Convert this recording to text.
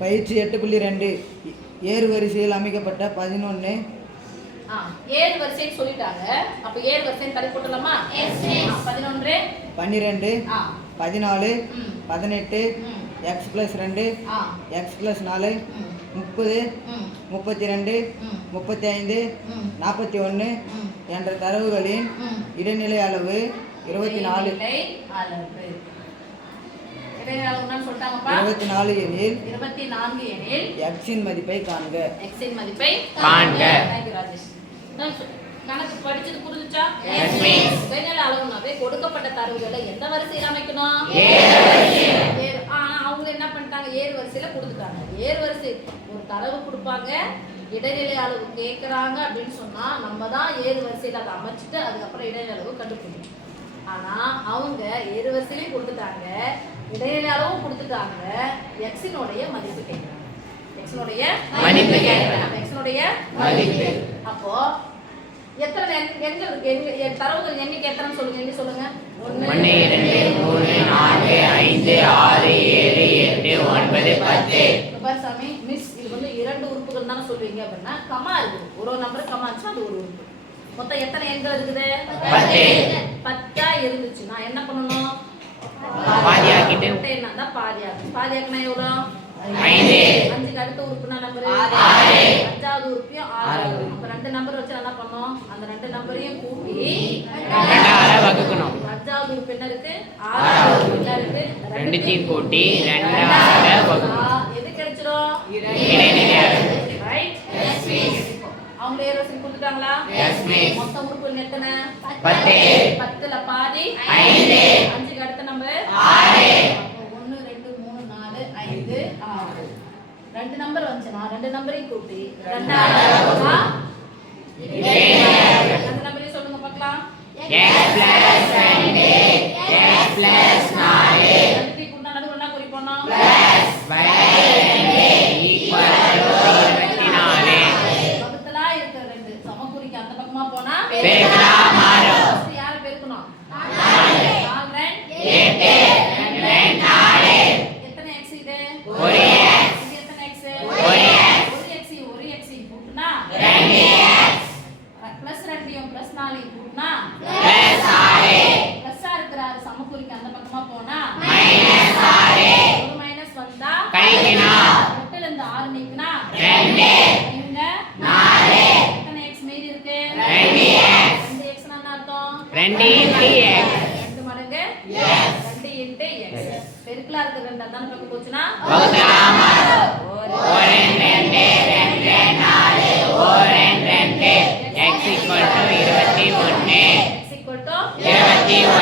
பயிற்சி 8.2 ஏறு வரிசையில் அமைக்கப்பட்ட 11 ஏறு வரிசைன்னு சொல்லிட்டாங்க. அப்ப ஏறு வரிசைன்னு தள்ளி போட்டுடலாமா? 11 12 14 18 x+2 x+4 30 32 35 41 என்ற தரவுகளின் இடைநிலை அளவு 24. 24 எனில் x-இன் மதிப்பை காண்க. கணக்கு படிச்சது புரிஞ்சுச்சா? இடைநிலை அளவுனாவே கொடுக்கப்பட்ட தரவுகளை எந்த வரிசையில் அமைக்கணும்? அவங்க என்ன பண்ணிட்டாங்க? ஏறு வரிசையில கொடுத்துட்டாங்க. ஏறு வரிசை ஒரு தரவு கொடுப்பாங்க, இடைநிலை அளவு கேட்குறாங்க அப்படின்னு சொன்னா நம்ம தான் ஏறு வரிசையில் அதை அமைச்சிட்டு அதுக்கப்புறம் இடைநிலை அளவு கண்டுபிடிக்கணும். ஆனா அவங்க ஏறு வரிசையிலையும் கொடுத்துட்டாங்க, இடைநிலை அளவும் கொடுத்துட்டாங்க, எக்ஸினுடைய மதிப்பு கேட்குறாங்க. அப்போ எத்தனை எண்கள் இருக்கு? தரவுகள் எண்ணிக்கை எத்தனை சொல்லுங்க? எண்ணி சொல்லுங்க. 1 2 3 4 5 6 7 8 9 10. பாரு சாமி, மிஸ் இது வந்து 2 உறுப்புகள் தானே சொல்லுவீங்க அப்படின்னா கமா இருக்குது. ஒரு நம்பர் கமா இருந்துச்சுன்னா அது ஒரு உறுப்பு. மொத்தம் எத்தனை எண்கள் இருக்குது? 10 இருந்துச்சுன்னா என்ன பண்ணணும்? பாதியாக்கிட்டு என்னன்னா பாதியாக்குனா எவ்வளோ? 5. 5க்கு அடுத்த உறுப்புனா நம்பர் 6. 5வது உறுப்பையும் 6. அப்ப 2 நம்பர் வச்சு என்ன பண்ணோம்? அந்த 2 நம்பரையும் கூட்டி 2ஆல வகுக்கணும். 5வது உறுப்பு என்ன இருக்கு? 6வது உறுப்பு என்ன இருக்கு? ரெண்டுத்தையும் கூட்டி 2ஆல வகுக்கணும். எது கிடைச்சிரும்? இடைநிலை அளவு. ரைட்? Yes miss. அவங்க ஏறு வரிசை கொடுத்துட்டாங்களா? Yes miss. மொத்தம் உறுப்புகள் எத்தனை? 10. 10ல பாதி 5. 5க்கு அடுத்த நம்பர் 6. 1 2 3 4 5 6. 2 நம்பர் வந்துச்சுனா 2 நம்பரையும் கூட்டி 2ஆல வகுத்தா அந்த நம்பரையும் சொல்லுங்க பார்க்கலாம். x+2 x+4 ரெண்டுத்தையும் கூட்டினா நடுவுல என்ன குறி போடணும்? +24. வகுத்தலா இருக்கிற 2 சமக்குறிக்கு அந்த பக்கமா போனா பெருக்கலா மாறும். யாரை பெருக்கணும்? 4 8 2 4. எத்தனை x இது? ஒரு x. இது எத்தனை x? ஒரு x. ஒரு x கூட்டினா 2x. +2 +4 கூட்டினா +6. +ஆ இருக்கிற சமக்குறிக்கு அந்த பக்கமா போனா -6. ஒரு மைனஸ் வந்தா கழிக்கணும். 8ல இருந்து 6 நீக்கினா 2. இங்க 4. எத்தனை x மீதி இருக்கு? 2x. 2x னா என்ன அர்த்தம்? 2 × x. 2 மடங்கு 2 × x. பெருக்கலா இருக்கிற 2 அதான பக்கம் போச்சுனா வகுத்தலா மாறும். 1 2 2 4 1 2 x = 21. x = 21.